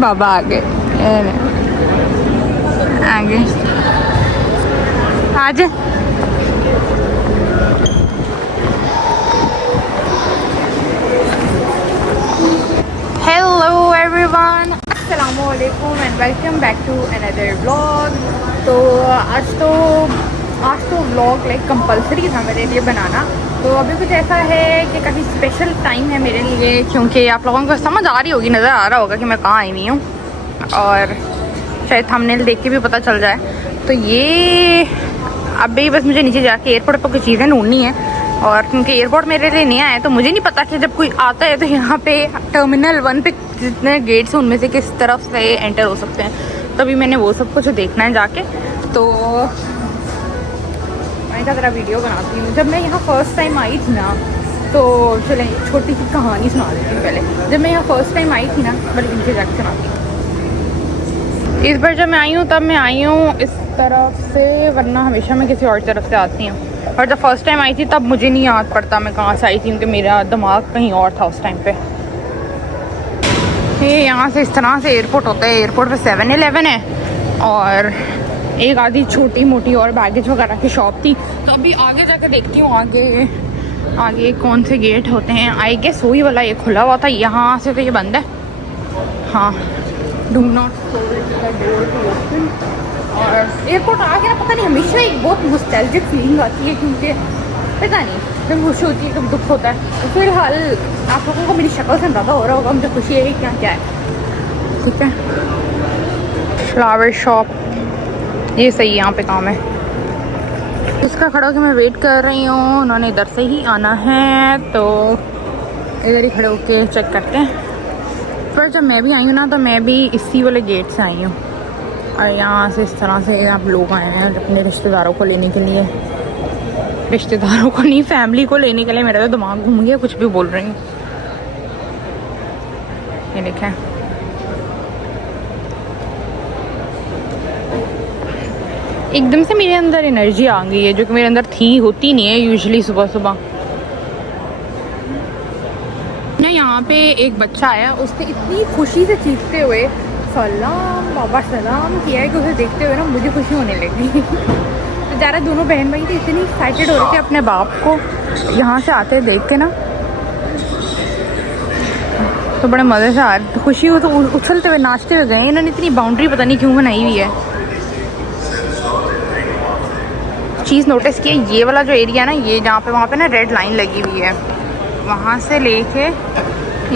बाबा आगे आगे आज हेलो एवरीवन, अस्सलामुअलैकुम and welcome back to another vlog. तो आज तो व्लॉग लाइक कंपलसरी था मेरे लिए बनाना। तो अभी कुछ ऐसा है कि काफ़ी स्पेशल टाइम है मेरे लिए, क्योंकि आप लोगों को समझ आ रही होगी, नज़र आ रहा होगा कि मैं कहाँ आई हुई हूँ, और शायद थंबनेल देख के भी पता चल जाए। तो ये अभी बस मुझे नीचे जाके एयरपोर्ट पर कुछ चीज़ें ढूंढनी है, और क्योंकि एयरपोर्ट मेरे लिए नया है तो मुझे नहीं पता कि जब कोई आता है तो यहाँ पे टर्मिनल 1 पे जितने गेट्स हैं उनमें से किस तरफ से एंटर हो सकते हैं। तभी मैंने वो सब कुछ देखना है जाके। तो मैं क्या तरह वीडियो बनाती हूँ। जब मैं यहाँ फ़र्स्ट टाइम आई थी ना, तो चले छोटी सी कहानी सुना देती हूँ पहले। जब मैं यहाँ फ़र्स्ट टाइम आई थी ना, बल्कि इनके जाके सुनाती हूँ। इस बार जब मैं आई हूँ तब मैं आई हूँ इस तरफ से, वरना हमेशा मैं किसी और तरफ से आती हूँ। और जब फर्स्ट टाइम आई थी तब मुझे नहीं याद पड़ता मैं कहाँ से आई थी, क्योंकि मेरा दिमाग कहीं और था उस टाइम पे। ये यहाँ से इस तरह से एयरपोर्ट होता है। एयरपोर्ट पे 7-Eleven है और एक आधी छोटी मोटी और बैगेज वगैरह की शॉप थी। तो अभी आगे जाकर देखती हूँ आगे कौन से गेट होते हैं। आई गेस वही वाला ये खुला हुआ था, यहाँ से तो ये बंद है। हाँ, डू नॉट ओपन। और एयरपोर्ट आ गया, पता नहीं हमेशा एक बहुत नॉस्टैल्जिक फीलिंग आती है, क्योंकि पता नहीं कभी खुशी होती है कभी दुख होता है। तो फिलहाल आप लोगों को मेरी शक्ल से अंदाज़ा हो रहा होगा मुझे खुशी है क्या क्या है। ठीक है, फ्लावर शॉप ये सही यहाँ पे काम है। इसका खड़ा होकर मैं वेट कर रही हूँ, उन्होंने इधर से ही आना है, तो इधर ही खड़े होके चेक करते हैं। पर जब मैं भी आई हूँ ना, तो मैं भी इसी वाले गेट से आई हूँ, और यहाँ से इस तरह से आप लोग आए हैं अपने रिश्तेदारों को लेने के लिए। रिश्तेदारों को नहीं, फैमिली को लेने के लिए। मेरा तो दिमाग घूम गया, कुछ भी बोल रही हूँ। ये देखें, एकदम से मेरे अंदर एनर्जी आ गई है, जो कि मेरे अंदर होती नहीं है यूजुअली सुबह सुबह। ना यहाँ पे एक बच्चा आया, उसने इतनी खुशी से चीखते हुए सलाम बाबा सलाम किया है कि उसे देखते हुए ना मुझे खुशी होने लगी। तो ज़रा दोनों बहन भाई थे, इतनी एक्साइटेड हो रहे थे अपने बाप को यहाँ से आते देख के ना, तो बड़े मज़े से आ रहे। खुशी हो तो उछलते हुए नाचते हुए गए। इन्होंने इतनी बाउंड्री पता नहीं क्यों बनाई हुई है। चीज़ नोटिस की, ये वाला जो एरिया ना, ये जहाँ पे वहाँ पे ना रेड लाइन लगी हुई है, वहाँ से लेके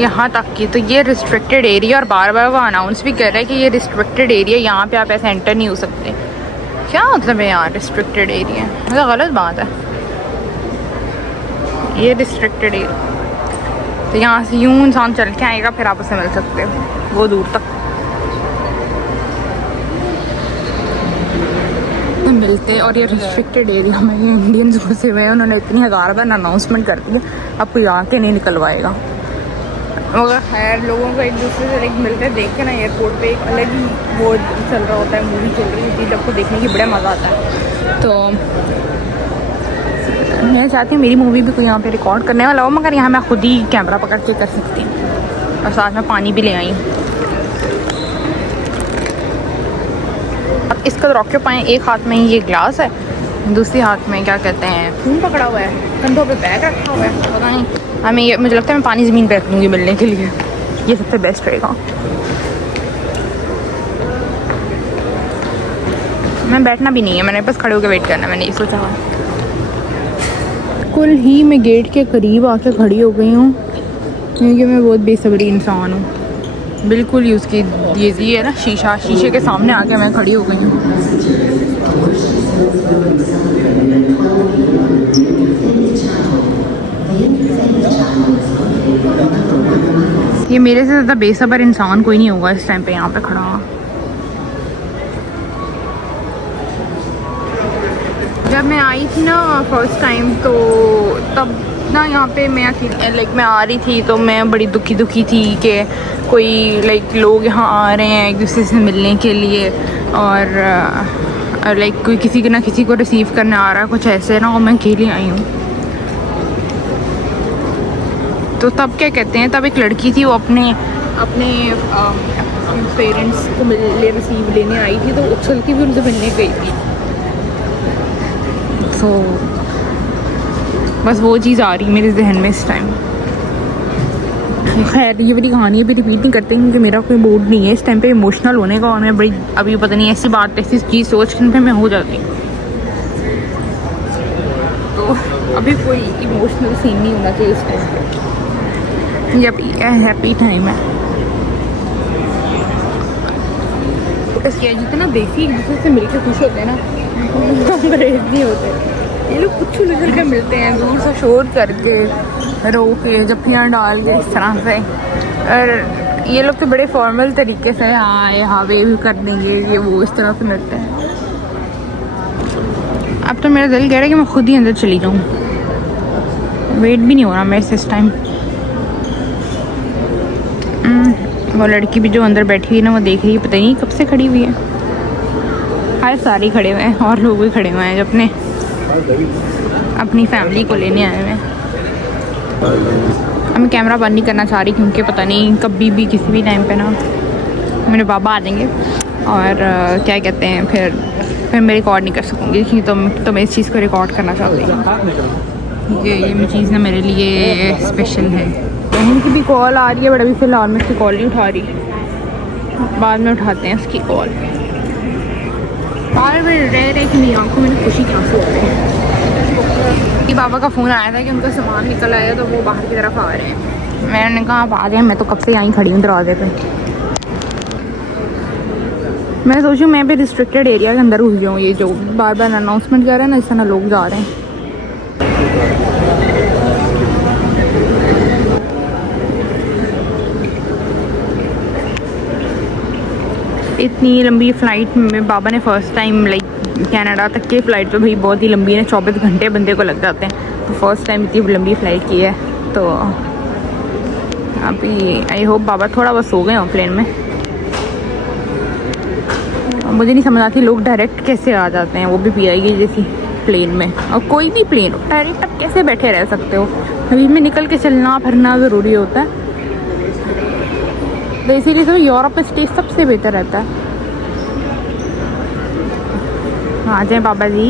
यहाँ तक की, तो ये रिस्ट्रिक्टेड एरिया। और बार बार वो अनाउंस भी कर रहा है कि ये रिस्ट्रिक्टेड एरिया, यहाँ पे आप ऐसे एंटर नहीं हो सकते। क्या मतलब है यार रिस्ट्रिक्टेड एरिया? मतलब गलत बात है, ये रिस्ट्रिक्टेड एरिया। तो यहाँ से यूँ इंसान चल के आएगा, फिर आप उसे मिल सकते हो वो दूर तक मिलते। और ये रिस्ट्रिक्टेड एरिया में ये इंडियंस घुसे हुए हैं। उन्होंने इतनी 1000 बार अनाउंसमेंट कर दी है, अब कोई आके नहीं निकलवाएगा। मगर खैर, लोगों को एक दूसरे से लाइक मिलते देख के ना एयरपोर्ट पे एक अलग ही वो चल रहा होता है, मूवी चल रही होती है, आपको देखने की बड़ा मज़ा आता है। तो मैं चाहती हूँ मेरी मूवी भी कोई यहाँ पे रिकॉर्ड करने वाला हो, मगर यहाँ मैं खुद ही कैमरा पकड़ के कर सकती हूँ। और साथ में पानी भी ले आई हूँ। अब इसका रॉक्यो पाएँ, एक हाथ में ये ग्लास है, दूसरे हाथ में क्या कहते हैं फ़ोन पकड़ा हुआ है, कंधों पे बैग रखा हुआ है। पता नहीं हमें ये, मुझे लगता है मैं पानी ज़मीन पे रख लूँगी मिलने के लिए, ये सबसे बेस्ट रहेगा। मैं बैठना भी नहीं है, मैंने बस खड़े होकर वेट करना, मैंने ये सोचा। कुल ही मैं गेट के करीब आके खड़ी हो गई हूँ, क्योंकि मैं बहुत बेसब्री इंसान हूँ। बिल्कुल ही उसकी ये है ना शीशे के सामने आके मैं खड़ी हो गई हूँ। ये मेरे से ज़्यादा बेसब्र इंसान कोई नहीं होगा इस टाइम पे यहाँ पे खड़ा। जब मैं आई थी ना फर्स्ट टाइम, तो तब ना यहाँ पे मैं आ रही थी, तो मैं बड़ी दुखी थी कि कोई लोग यहाँ आ रहे हैं एक दूसरे से मिलने के लिए, और कोई किसी ना किसी को रिसीव करने आ रहा है, कुछ ऐसे ना। और मैं अकेली आई हूँ। तो तब क्या कहते हैं, तब एक लड़की थी, वो अपने अपने पेरेंट्स को रिसीव लेने आई थी, तो उछल की भी उनसे मिलने गई थी। तो बस वो चीज़ आ रही मेरे जहन में इस टाइम। खैर ये वाली कहानी अभी रिपीट नहीं करते क्योंकि मेरा कोई मूड नहीं है इस टाइम पे इमोशनल होने का, और मैं बड़ी अभी पता नहीं ऐसी बात ऐसी चीज़ सोच के मैं हो जाती हूँ। तो अभी कोई इमोशनल सीन नहीं होना चाहिए इस टाइम पे, ये अभी हैप्पी टाइम है। इसलिए जितना देसी एक दूसरे से मिलकर खुश होते हैं ना, अंग्रेज नहीं होते। ये लोग कुछ निकल के मिलते हैं दूर से शोर करके, रो के, जफ्फियाँ डाल के, इस तरह से। और ये लोग तो बड़े फॉर्मल तरीके से हाँ वेव कर देंगे, ये वो इस तरह से मिलते हैं। अब तो मेरा दिल कह रहा है कि मैं खुद ही अंदर चली जाऊँ, वेट भी नहीं हो रहा मेरे से इस टाइम। वो लड़की भी जो अंदर बैठी हुई है ना, वो देख रही है, पता नहीं कब से खड़ी हुई है। हाय सारे खड़े हुए हैं और लोग भी खड़े हुए हैं जो अपनी फैमिली को लेने आए हुए हैं। अब मैं कैमरा बंद नहीं करना चाह रही क्योंकि पता नहीं कभी भी किसी भी टाइम पे ना मेरे बाबा आ जाएंगे और क्या कहते हैं, फिर मैं रिकॉर्ड नहीं कर सकूँगी क्योंकि तो मैं इस चीज़ को रिकॉर्ड करना चाहती हूँ। ये चीज़ ना मेरे लिए स्पेशल है। बहन की भी कॉल आ रही है बट अभी फ़िलहाल मैं उसकी कॉल नहीं उठा रही, बाद में उठाते हैं उसकी कॉल। बार बार रह रहे कि मेरी आंखों में खुशी के आंसू आ रहे हैं। कि बाबा का फ़ोन आया था कि उनका सामान निकल आया तो वो बाहर की तरफ आ रहे हैं। मैंने कहा आप आ जाए, मैं तो कब से यहीं खड़ी हूँ दरवाजे पे। मैं सोचूँ मैं भी रिस्ट्रिक्टेड एरिया के अंदर घुस जाऊँ, ये जो बार बार अनाउंसमेंट कर रहे हैं ना, इससे ना लोग जा रहे हैं। इतनी लंबी फ़्लाइट में बाबा ने फ़र्स्ट टाइम लाइक कनाडा तक की फ़्लाइट तो भाई बहुत ही लंबी है, 24 घंटे बंदे को लग जाते हैं, तो फर्स्ट टाइम इतनी लंबी फ़्लाइट की है। तो अभी आई होप बाबा थोड़ा बस सो गए हो प्लेन में। मुझे नहीं समझ आती लोग डायरेक्ट कैसे आ जाते हैं, वो भी PIA जैसी प्लेन में, और कोई भी प्लेन हो डायरेक्ट आप कैसे बैठे रह सकते हो। अभी में निकल के चलना फिरना ज़रूरी होता है, तो इसीलिए तो यूरोप में स्टे सबसे बेहतर रहता है। आ जाए बाबा जी।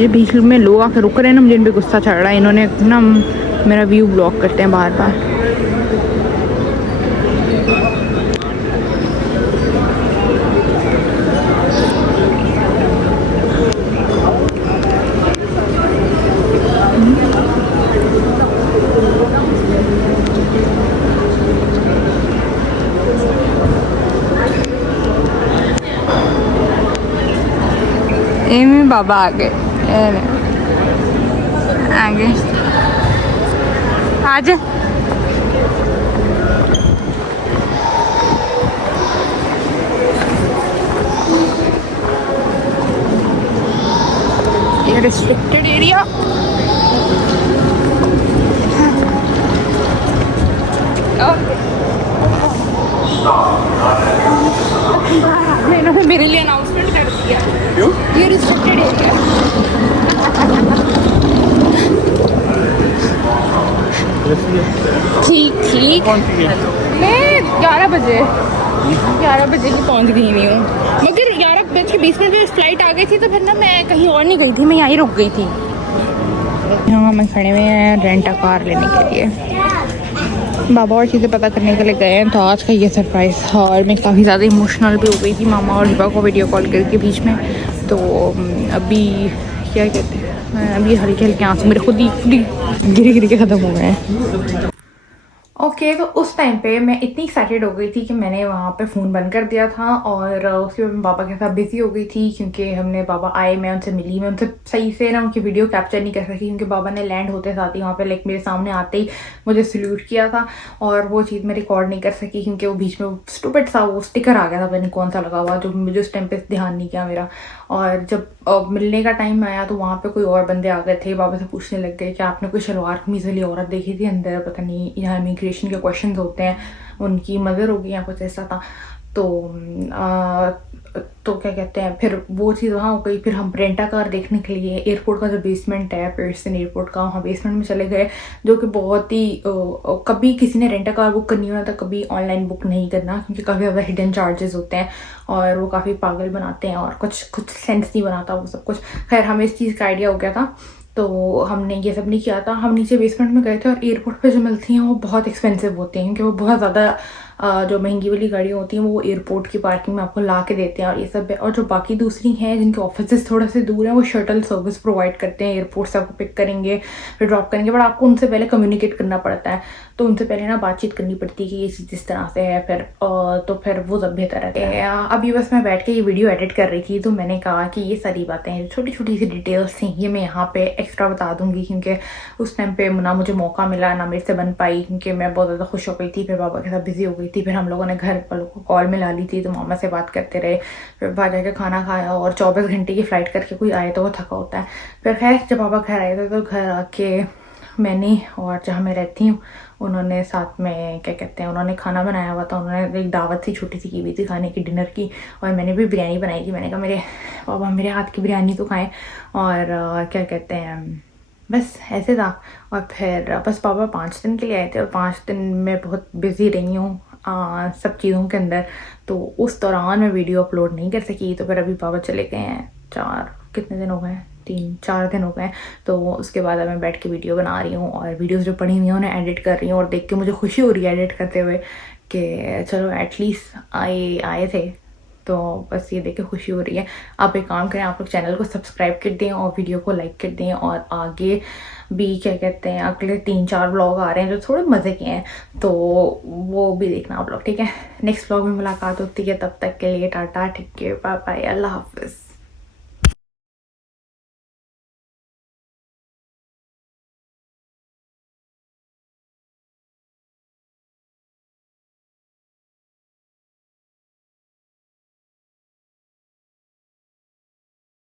ये बीच में लोग आकर रुक रहे हैं ना, मुझे इन पे गुस्सा चढ़ रहा है। इन्होंने ना मेरा व्यू ब्लॉक करते हैं बार बार। में बाबा आगे आगे आज ये रिस्ट्रिक्टेड एरिया। इन्होंने मेरे लिए अनाउंसमेंट कर दिया, क्यों? ये रिस्ट्रिक्टेड एरिया ठीक। मैं 11 बजे की पहुंच गई हुई हूँ, मगर 11:20 में फ्लाइट आ गई थी, तो फिर ना मैं कहीं और नहीं गई थी, मैं यहीं रुक गई थी। यहाँ हम खड़े हुए हैं रेंट अ कार लेने के लिए। बाबा और चीज़ें पता करने के लिए गए हैं, तो आज का ये सरप्राइज़ था और मैं काफ़ी ज़्यादा इमोशनल भी हो गई थी मामा और हिबा को वीडियो कॉल करके बीच में। तो अभी क्या कहते हैं, अभी हल्के हल्के आंसू मेरे खुद ही गिर के ख़त्म हो गए हैं। ओके तो उस टाइम पे मैं इतनी एक्साइटेड हो गई थी कि मैंने वहाँ पे फ़ोन बंद कर दिया था, और उसके बाद मैं बाबा के साथ बिज़ी हो गई थी क्योंकि हमने बाबा आए, मैं उनसे मिली, मैं उनसे सही से ना उनकी वीडियो कैप्चर नहीं कर सकी क्योंकि बाबा ने लैंड होते साथ ही वहाँ पे लाइक मेरे सामने आते ही मुझे सल्यूट किया था, और वो चीज़ मैं रिकॉर्ड नहीं कर सकी क्योंकि वो बीच में स्टूपिड सा वो स्टिकर आ गया था, पता नहीं कौन सा लगा हुआ, जो मुझे उस टाइम पर ध्यान नहीं किया मेरा। और जब मिलने का टाइम आया तो वहाँ पे कोई और बंदे आ गए थे, बाबा से पूछने लग गए कि आपने कोई शलवार कमीज वाली औरत देखी थी अंदर, पता नहीं यहाँ इमिग्रेशन के क्वेश्चन होते हैं, उनकी मदर होगी या कुछ ऐसा था। तो तो क्या कहते हैं, फिर वो चीज़ वहाँ हो गई। फिर हम रेंटा कार देखने के लिए एयरपोर्ट का जो बेसमेंट है, पेरिसन एयरपोर्ट का, वहाँ बेसमेंट में चले गए, जो कि बहुत ही कभी किसी ने रेंटा कार बुक करनी हो ना तो कभी ऑनलाइन बुक नहीं करना, क्योंकि काफ़ी ज़्यादा हिडन चार्जेस होते हैं और वो काफ़ी पागल बनाते हैं और कुछ सेंस नहीं बनाता वो सब कुछ। खैर हमें इस चीज़ का आइडिया हो गया था तो हमने ये सब नहीं किया था। हम नीचे बेसमेंट में गए थे और एयरपोर्ट पे जो मिलती हैं वो बहुत एक्सपेंसिव होती हैं, क्योंकि वो बहुत ज़्यादा जो महंगी वाली गाड़ियाँ होती हैं वो एयरपोर्ट की पार्किंग में आपको ला के देते हैं और ये सब है। और जो बाकी दूसरी हैं जिनके ऑफिस थोड़े से दूर हैं, वो शटल सर्विस प्रोवाइड करते हैं, एयरपोर्ट से आपको पिक करेंगे फिर ड्रॉप करेंगे, बट आपको उनसे पहले कम्युनिकेट करना पड़ता है। तो उनसे पहले ना बातचीत करनी पड़ती है कि ये चीज़ इस तरह से है, फिर तो फिर वो सब बेहतर रहता है। अभी बस मैं बैठ के ये वीडियो एडिट कर रही थी तो मैंने कहा कि ये सारी बातें, छोटी छोटी सी डिटेल्स थी, ये मैं यहाँ पे एक्स्ट्रा बता दूंगी, क्योंकि उस टाइम पे ना मुझे मौका मिला ना मेरे से बन पाई, क्योंकि मैं बहुत ज़्यादा खुश हो गई थी, फिर पापा के साथ बिजी हो गई थी। फिर हम लोगों ने घर वालों को कॉल मिला ली थी तो मामा से बात करते रहे, फिर बाहर जाके खाना खाया और 24 घंटे की फ़्लाइट करके कोई आए तो वो थका होता है। फिर खैर जब पापा घर आए थे तो घर आके मैंने और जहाँ मैं रहती हूँ उन्होंने साथ में क्या कहते हैं, उन्होंने खाना बनाया हुआ था, उन्होंने एक दावत सी छोटी सी की हुई थी खाने की, डिनर की, और मैंने भी बिरयानी बनाई थी। मैंने कहा मेरे पापा मेरे हाथ की बिरयानी तो खाएं, और क्या कहते हैं बस ऐसे था। और फिर बस पापा 5 दिन के लिए आए थे और 5 दिन मैं बहुत बिज़ी रही हूँ सब चीज़ों के अंदर, तो उस दौरान मैं वीडियो अपलोड नहीं कर सकी। तो फिर अभी पापा चले गए हैं, कितने दिन हो गए, 3-4 दिन हो गए। तो उसके बाद अब मैं बैठ के वीडियो बना रही हूँ और वीडियोस जो पड़ी हुई हैं उन्हें एडिट कर रही हूँ, और देख के मुझे खुशी हो रही है एडिट करते हुए कि चलो एटलीस्ट आए थे, तो बस ये देख के खुशी हो रही है। आप एक काम करें, आप लोग चैनल को सब्सक्राइब कर दें और वीडियो को लाइक कर दें, और आगे भी क्या कहते हैं अगले 3-4 व्लॉग आ रहे हैं जो थोड़े मज़े के हैं, तो वो भी देखना आप लोग, ठीक है। नेक्स्ट व्लॉग में मुलाकात होती है, तब तक के लिए टाटा, ठीक है, बाय बाय, अल्लाह हाफिज़।